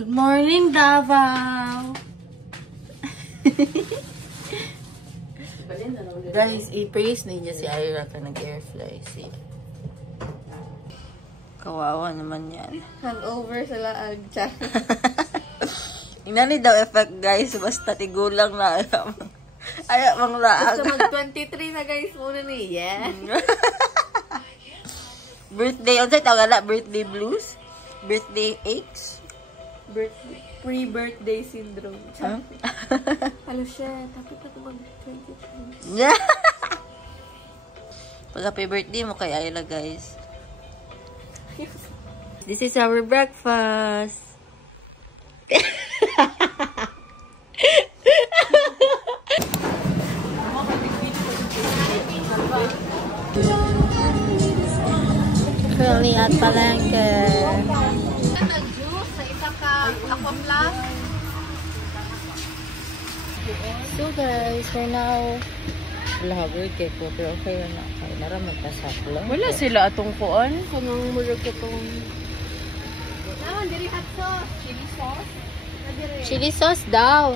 Good morning, Davao! Guys, i-praise ninyo si Ira ka nag-airfly. See? Kawawa naman yan. Hangover sa laag. Inani daw effect, guys. Basta tigulang na alam. Ay, mang laag. Basta mag-23 na, guys. Muna ni. Yeah. Birthday. Ano sa'yo tawag birthday blues? Birthday aches? Pre-birthday syndrome. Huh? Halo siya. Tapos na ito mag-23. Yeah. Pag happy birthday mo kay Ayla, guys. This is our breakfast. Currently at Palengke. Nag-juice sa isa ka aqua plus. So guys, for now, wala birthday ko, pero okay na. Kaya naramag na sa vlog. Wala sila atong kuan. Kanang murag itong... Ah, diri hot sauce. Chili sauce. Chili sauce daw.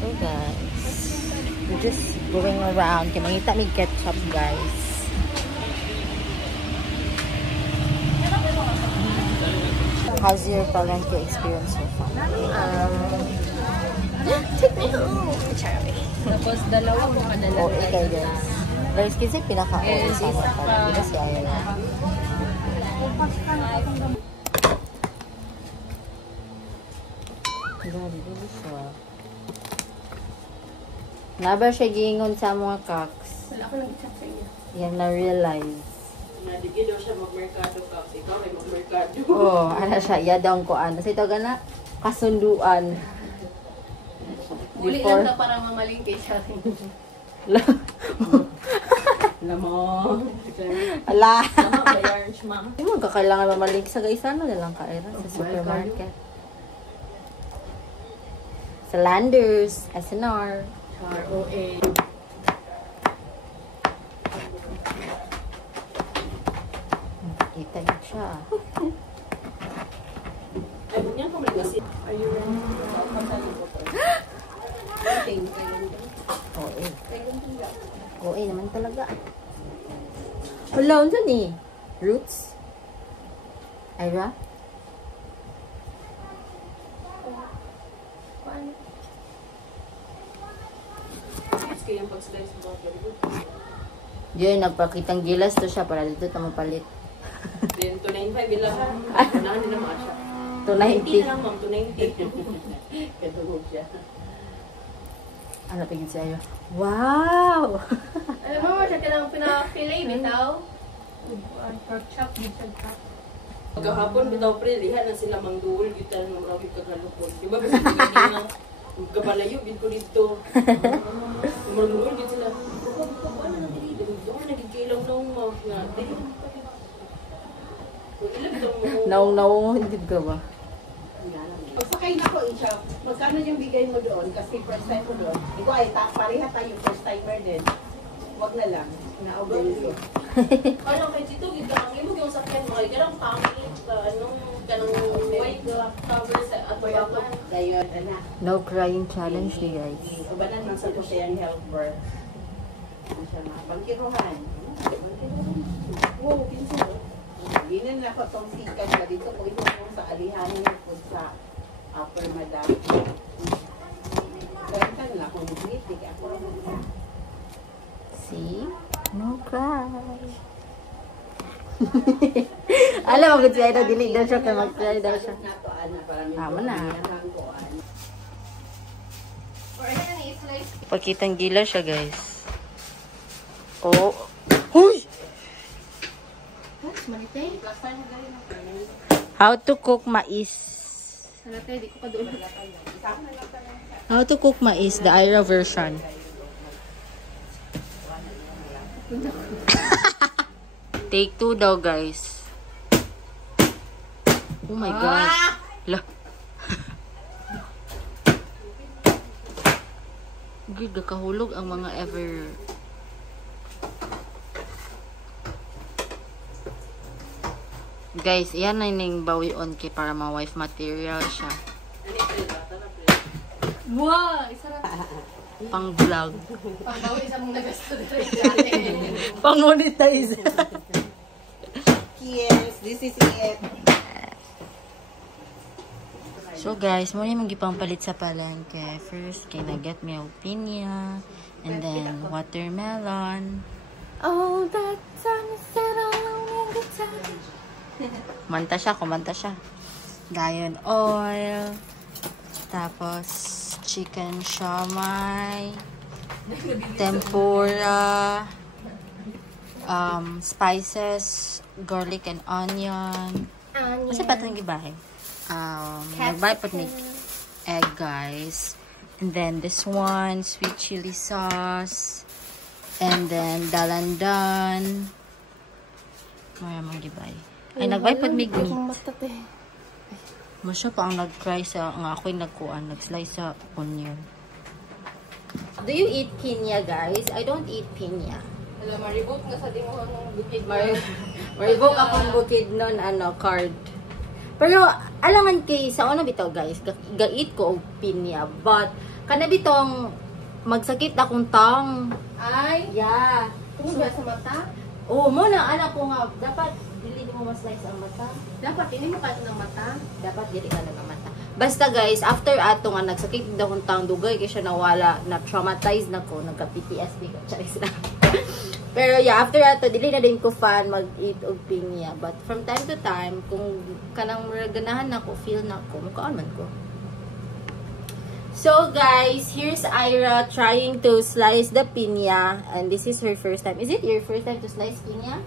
So guys, we're just going around. Kaya mangita may ketchup, guys. How's your Palengke experience so far? Take me home. Charlie. Tapos dalawa mo kadala. Oh, ikaw guys. Guys, kasi pinaka-all Yes, sa isa mga pa. pala. Hindi si Ayala. Grabe, dito siya. Naba siya gingon sa mga kaks. Wala ako nag-chat sa iyo. Yan na-realize. Nadigid daw siya mag-merkado ka. Ikaw ay mag-merkado. Oh, ano siya, yadong ko ano. Sa ito gana, kasunduan. Uli lang na parang mamalingkay siya. Lamang. Ala! Lamang bayaran siya, ma'am. Hindi mo kakailangan mamalik sa guys. Ano na lang kaira sa supermarket. Sa Landers, SNR. ROA. Kita niyo siya. Ay, bunyan ko may gasit. Are you ready? Pagpasali ko to. Thank you. Oo naman talaga. Wala, unsa ni? Roots? Ira? Mas kayang pag-slice mo very good. Diyan, nagpakitang gilas to siya para dito ito mapalit. Then, 295 ilang ha. Unahan din naman siya. 290. 90 lang, ma'am. 290. Katulog siya. Ano pingin siya? Wow! Alam mo, siya ka lang pinaka-fillet, bitaw. Pork chop, beef chop. Pagkahapon, bitaw pre, lihan na sila mangduol, kita ng marami kagalupon. Diba, basta tingin ng kabalayo, bin ko dito. Mangduol, dito sila. Ano na dito? Doon, nagkikilaw na umang. Dito, Naung hindi ka ba? Pagsakay na ko, Isha, magkano yung bigay mo doon? Kasi first time mo doon. Ikaw ay pareha tayo first timer din. Huwag na lang. Na-obel ko. Ano kay Tito, gita kang imo yung sakyan mo. Kaya kanang pangit, anong kanang white cover sa atubakan. Dayon, ana. No crying challenge ni guys. Ubanan man sa Tushayan Helper. Ano siya na? Bangkiruhan. Wow, pinsan. Ginan na ako itong sikat na dito. Kung ito mo sa alihanin po sa upper madam. Gantan lang akong nagnitik. Ako lang See? No cry. Alam mo kung siya ito, dili daw siya kaya mag-cry daw siya. Tama na. Pagkitang gila siya, guys. Oh. Huy! How to cook mais. How to cook mais, the Ira version. Take 2 daw, guys. Oh my God. Lah. Good, nakahulog ang mga ever Guys, iyan na yung bawi on kay para ma-wife material siya. Ano pre, lata na pre. Wow! Isa na. Pang vlog. Pagbawi isa mong nagasto na rin. Pang monetize. Yes, this is it. So guys, muna yung magipampalit sa palengke. First, kay na-get me pinya. And then, watermelon. Oh, that sun is set on the time. Kumanta siya. Lion oil. Tapos, chicken siomai. Tempura. Spices. Garlic and onion. Kasi pa itong gibahe. Nagbayad po ni egg, guys. And then, this one, sweet chili sauce. And then, dalandan. Maya mang gibay. Ay, nagbay po mig meat. Masya pa ang nag-try sa, nga ako'y nag-slice sa onion. Do you eat pinya, guys? I don't eat pinya. Alam, ma-reboot na sa dimuhan ng bukid. Maribook akong bukid nun, card. Pero, alangan kay, sa una bitaw, guys, gait ko og pinya. But, kana bitong magsakit akong tang. Ay, Yeah. tungkol ba sa mata? Oo, muna, anak ko nga, dapat, dili mo mas-slice ang mata. Dapat, hindi mo kaso ng mata. Dapat, dili ka lang ang mata. Basta, guys, after ato nga, nagsakit daw akong tang dugay, kaya siya nawala, na-traumatize na ko, nagka-PTSD ka, charis na. Pero, yeah, after ato, dili na din ko fan mag-eat og pinya. But, from time to time, kung kanang ganahan na ko, feel na ko, mukhaan man ko. So, guys, here's Ira trying to slice the pinya. And this is her first time. Is it your first time to slice pinya?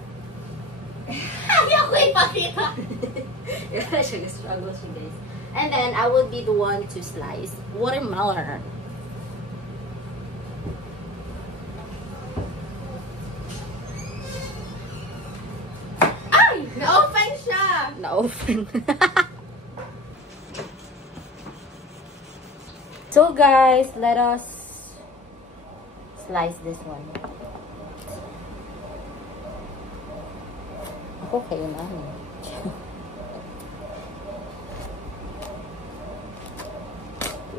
Hindi ako ipakita. Yeah, siya struggle siya, guys. And then, I will be the one to slice watermelon. Ay! Na-open siya! Na-open. So, guys, let us slice this one. Ako kayo na.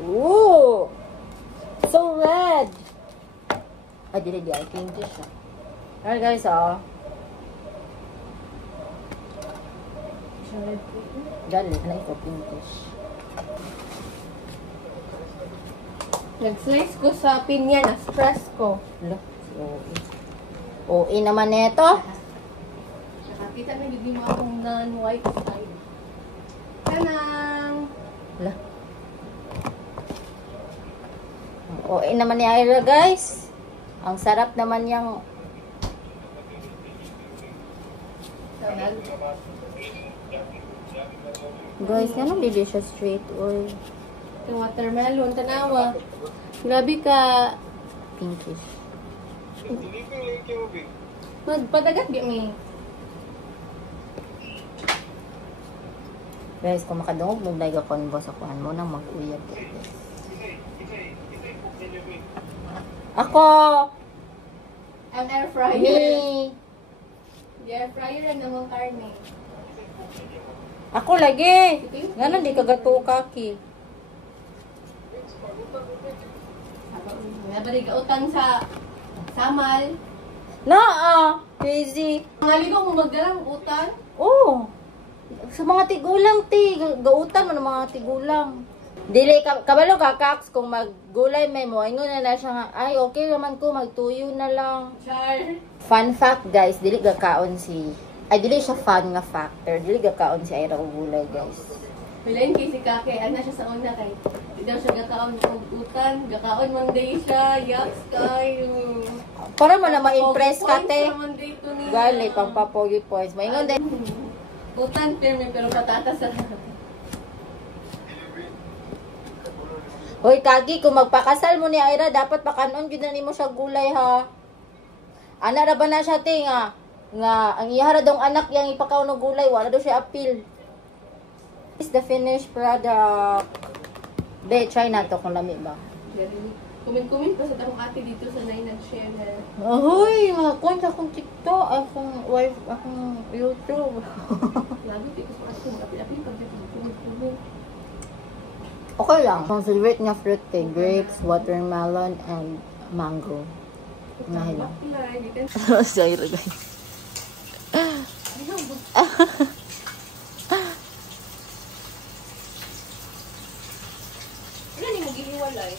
Ooh! So red! Ay, di I think this siya. Alright, guys, galit na ito, pinkish. Nag-slice ko sa pinya, na-stress ko. Look, si OE. OE naman neto. Nakakita na hindi mo akong non-white side. Tanang! Look. OE naman ni Ira, guys. Ang sarap naman yung... Guys, ganun bili siya straight oil. Yung watermelon, tanawa. Grabe ka. Pinkish. Magpadagat di mi. Guys, kung makadungog mo like a convo sa kuhan mo nang mag-uyag ko. Ako! Ang air fryer. Me! The air fryer rin namang karne. Ako lagi! Ganun, di kagatuka ki. Nabari kautan sa samal. Crazy. Mga ligaw mo magdalang utan. Oh! Sa mga tigulang, gautan mo ng mga tigulang. Dili, kabalo ka, Kaks, kung maggulay may mo, ingon na siya nga, ay, okay naman ko, magtuyo na lang. Char. Fun fact, guys, dili gakaon dili siya fun nga factor, dili gakaon si Ira og gulay, guys. Milain kay si Kake, ana siya sa una kay. Di daw siya gakaon og utan, gakaon Monday siya, yaks kayo. Para mo na ma-impress ka, te. Monday to niya. Gali, pang papogi points. Maingon din. Utan, pero patatas sa Hoy, Kagi, kung magpakasal mo ni Ira, dapat pakanon yun na ni mo siya gulay, ha? Ana ra ba na siya, te, nga ang ihara dong anak yang ipakaw ng gulay, wala daw siya appeal. This is the finished product. Be, try na to kung lami ba. Kumin-kumin pa sa takong ate dito sa 9 and share. Ahoy, mga coins akong TikTok, akong wife, akong YouTube. Lagi pikas pa kasi mag-apil-apil pag dito. Okay lang. Ang favorite niya fruit kay grapes, watermelon, and mango. Ngayon lang. Zaira guys. Ilan yung mag-ihiwalay?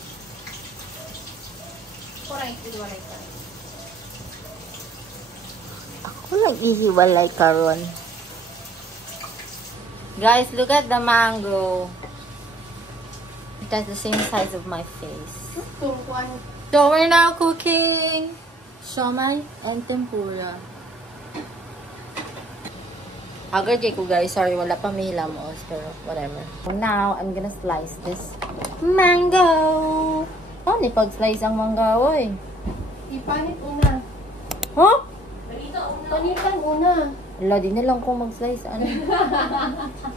Parang ihiwalay ka. Ako lang ihiwalay karon. Guys, look at the mango. It has the same size of my face. So we're now cooking siomai and tempura. Agad ko guys, sorry, wala pa may hilamos, pero whatever. So now, I'm gonna slice this mango. Oh, ni pag-slice ang mango, oy. Ipanit una. Huh? Panitan una. Wala, di na lang kung mag-slice. Ano?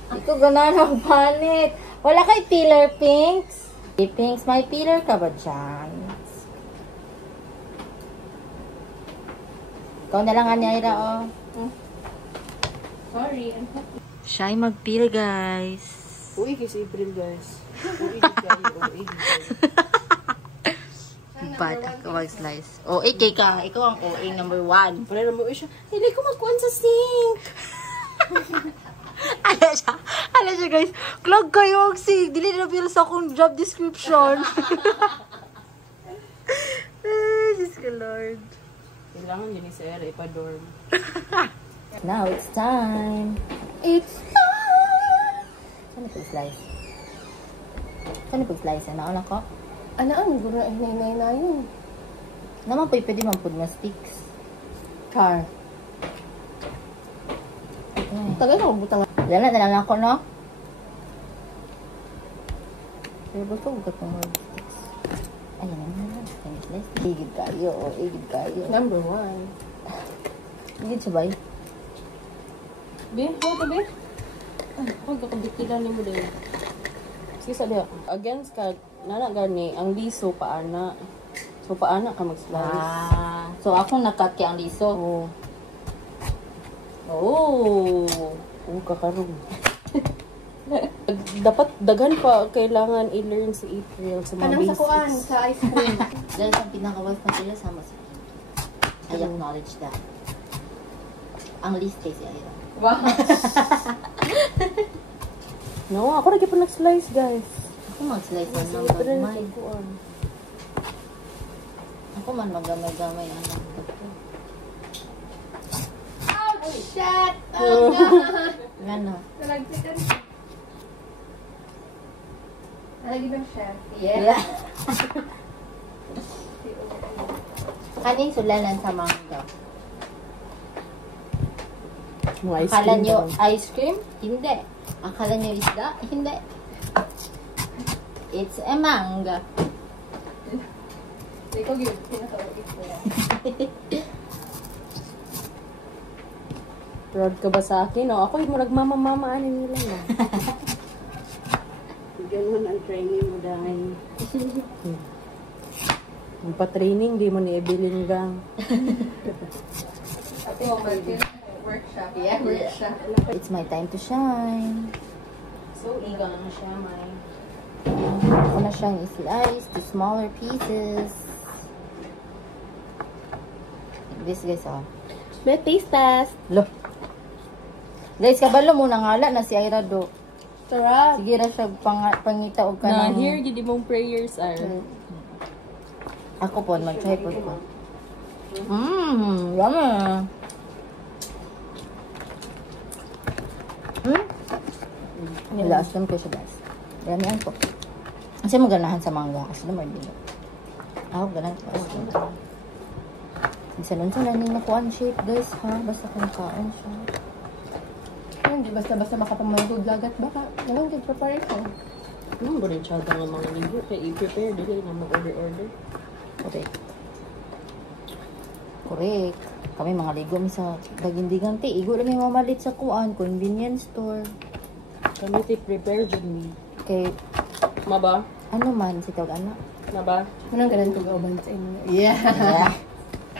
Ito gana ng panit. Wala kay peeler, Pinks. Hey, Pinks, may peeler ka ba dyan? Ikaw na lang, Anyaira, oh. Sorry. Siya ay mag-peel, guys. Uy, kasi April, guys. Uy, kayo. Ba't ako mag-slice? O, ikay ka. Ikaw ang OA number 1. Para naman siya, hindi ko magkuhan sa sink. Ala siya, guys. Clog kayo ang sink. Dili na feel sa akong job description. Diyos ko, Lord. Kailangan din ni Sarah ipa-dorm. Now, it's time. It's time! Saan na pag-slice? Saan na pag-slice? Nauna ko? Ang gura ay nay na yun. Naman po, pwede mampud na sticks. Char. Tagal na butang. Yan na lang ako, no? Pero gusto ko itong hard sticks. Ayan na. Slice. Igid kayo. O, igid kayo. Number 1. Igid sabay. Be, how ka, be? Huwag ka kabitilan ni mo din. Sige, sabi ako. Against ka, nana gani, ang liso paana. So, paana ka mag-slice. So, ako nakat kaya ang liso. Oo. Oo. Oo, kakarong. Dapat daghan pa kailangan i-learn si April sa mga Kanang basics. sa kuan, sa ice cream. Dahil sa pinaka-wife na sila, sama sa I acknowledge that. Ang least case, Aira. Wow. No, ako lagi pa nag-slice, guys. Ako mag-slice lang ng April, gamay. kuan. Ako man magamay-gamay ang nagdagto. Oh, shit! Oh, God! Gano? Nalagpitan siya. Nalagi ng chef. Yeah. Kaning sulanan sa mangga. Mga ice Akala cream nyo daw. ice cream? Hindi. Akala nyo isda? Hindi. It's a manga. Ikaw yun, pinaka-ulit ko yan. Proud ka ba sa akin? O, ako yung nagmamamamaanin nila na. Ganun ang training mo dahil. Yung pa-training, di mo ni Evelyn gang. Ate mo, workshop. Yeah, workshop. It's my time to shine. So, iga na siya, may. Ako na siyang i-slice to smaller pieces. This guys, oh. Let's taste test. Lo. Guys, kabalo mo na ngala na si Aira do. Sarap. Sige ra siya pangita og Na, kanang. here, gidi mong prayers are. Ako po, mag-try po ko. Yummy. Nilaasam ko siya, guys. Yummy po. Kasi maganahan sa mangga. Kasi naman din. Ako, ganahan ko. Isa-lunsa na ning nakuha ang shape, guys, ha? Basta kung kaon siya. Hindi basta-basta makapamagod lagat baka. Ganun din preparation. Ano ba rin siya ng mga ligo? Kaya i-prepare, dili na mag-order-order. Correct. Correct. Kami mga ligo mi sa dagindigan ti. Igo lang yung mamalit sa kuan, convenience store. Kami ti prepare dyan ni. Kay Ma ba? ano man si tawag ana? Na ba? Anong ganun ko gauban sa inyo? Yeah.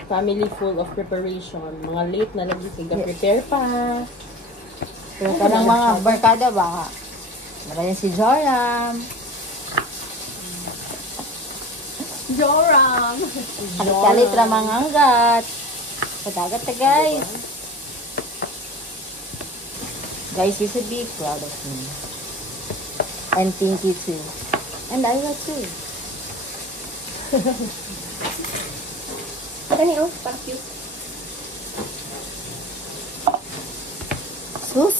Family full of preparation. Mga late na lagi prepare pa. Pero parang mga barkada ba? Marami si Joram. Joram! Kalit-kalit ra mga hanggat. Padagat ta guys. Guys, you should be proud of me. And Pinky too. And I will too. Kani oh, parang cute. Sus!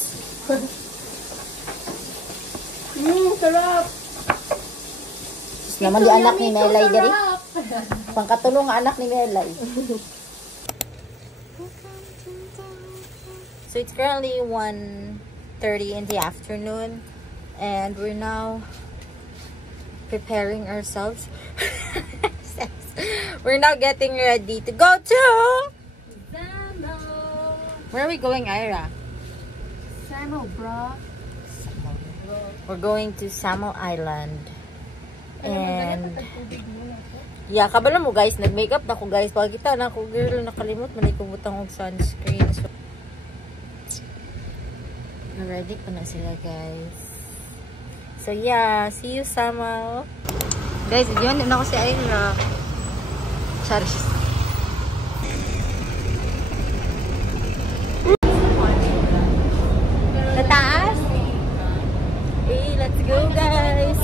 Sarap! Sus naman di anak ni Melay diri. Pangkatulong nga anak ni Melay. So it's currently 1:30 in the afternoon and we're now preparing ourselves. We're now getting ready to go to Samo! Where are we going, Ira? Samo, bro. We're going to Samo Island. And yeah, kabala mo guys, nag-makeup na ko guys. Pagkita na ako girl, nakalimot man ko butang og sunscreen. So ready pa na sila guys. So yeah, see you Samo. Guys, yun na ako si Ira. Charis. Sa taas? Hey, let's go guys.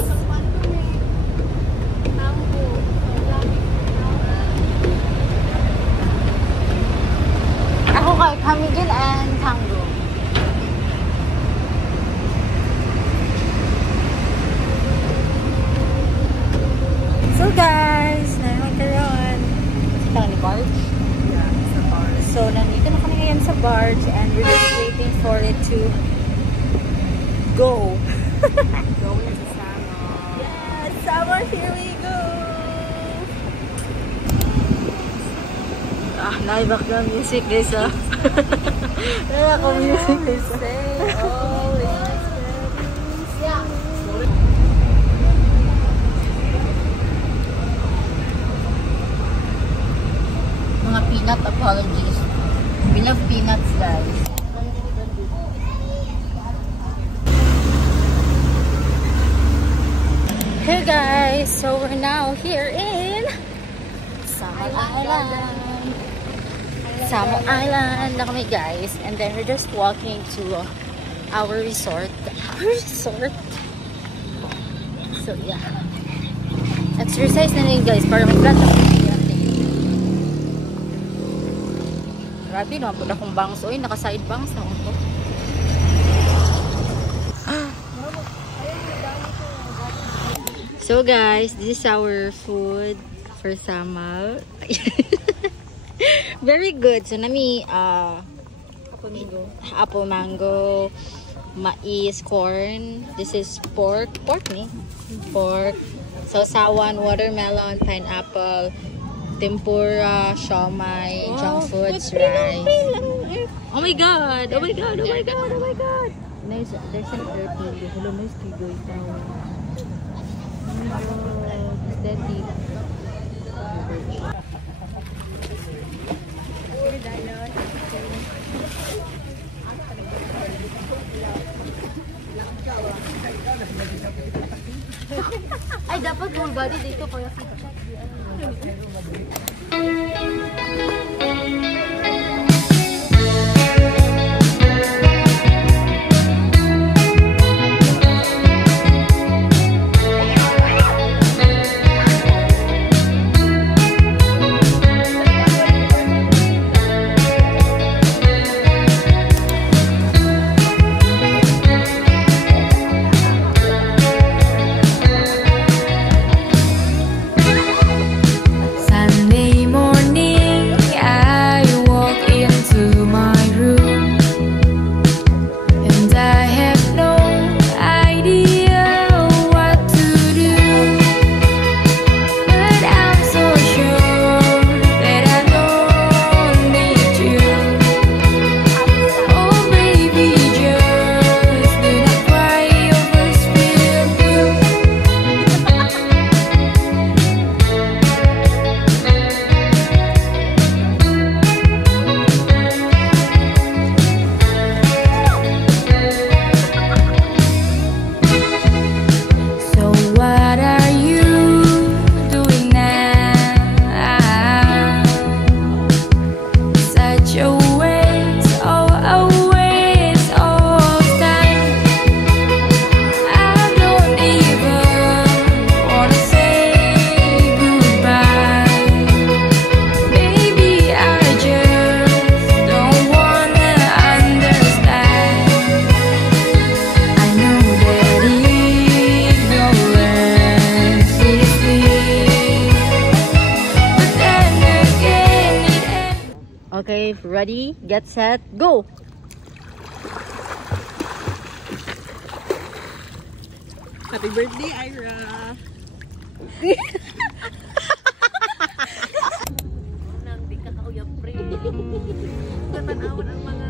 Ako kay Camigin and Tango. So guys, nagkaroon. Ito ni barge? Yeah, sa barge. So, nandito na kami ngayon sa barge and we're just waiting for it to go. Going to Samo. Yes, Samo, here we go! Ah, naibaklang music guys ah. Naibaklang music guys ah. Mga peanut apologies. We love peanuts guys. Hey guys, so we're now here in Samo Island. Samo Island na kami guys. And then we're just walking to our resort. So yeah. Exercise na rin guys para mag-flat na kami. Grabe naman po na akong bangs. Uy, naka-side bangs na ako. So guys, this is our food for Samo. Very good. So nami apple mango, mais, corn. This is pork ni. Pork, sausawan, watermelon, pineapple, tempura, siomai, junk foods, rice. Oh my god! Oh my god! Oh my god! Oh my god! There's an airplane. Hello, nice kigoy tower. Oh my god! Is that deep? Ay, dapat full body dito para kita. Okay, ready, get set, go! Happy birthday, Ira! Nang di ka kauyap pre. Katanawan ang mga...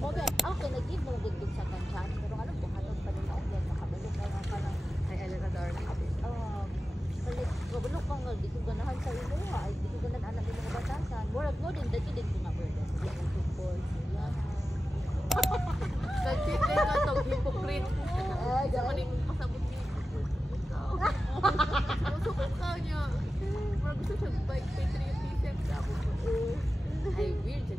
Correct. Okay, nag-give mo good sa kancha. Pero ano po, hatod pa rin ako yan. Makabulok kayo nga parang... Ay, ano na darling. Kabulok ko nga, di ko ganahan sa ilo ha. Ay, di ko ganahan anak yung mga batasan. Murag mo din, dati din ko nga burden. Yan ang football. Yan. Nag-cheat din ka itong hypocrite. Sa maning pasabot niya. Susukong ka niya. Murag gusto siya bike patriotism. Ay, weird siya.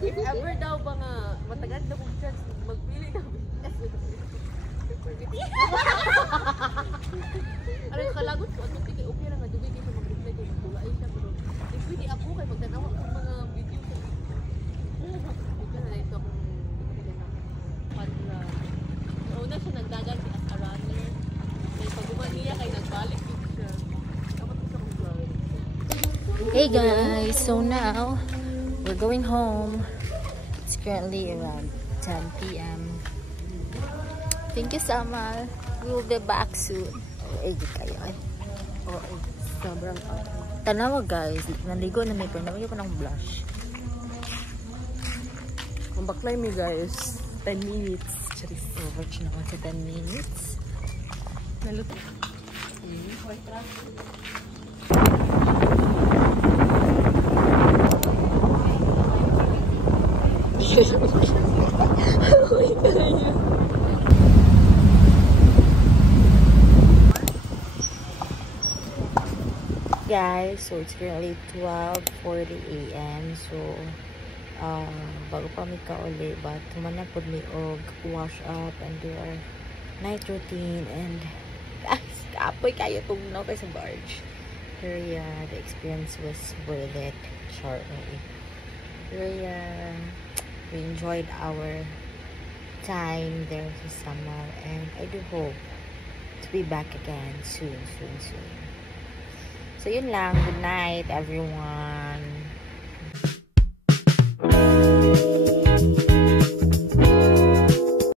If ever daw ba nga matagal na kong chance magpili kami. Ano yung kalagot ko? Ano tingin okay lang nga dugi kayo sa mag-reply kayo magdulay siya pero if pwede ako kayo magtanawa kong mga video ko. Ito na ito akong panra. Una siya nagdagan as a runner. May pag-uman niya kayo nagbalik din siya. Dapat ko siya kong vlog. Hey guys, so now we're going home. It's currently around 10 p.m. Thank you, Samal. We will be back soon. Ay, di kayo eh. Sobrang Tanawa guys, naligo na may pero nabagay ko ng blush. ang baklay mi guys. 10 minutes. Charis. Overage na ako sa 10 minutes. Naluto. Guys, so it's currently 12:40 a.m. So bago pa mi kauli but humana pod mi og wash up and do our night routine, and guys, kaapoy kayo tugnaw kay sa barge. Pero yeah, the experience was worth it. Shortly. Pero yeah, we enjoyed our time there sa summer, and I do hope to be back again soon. So yun lang. Good night, everyone.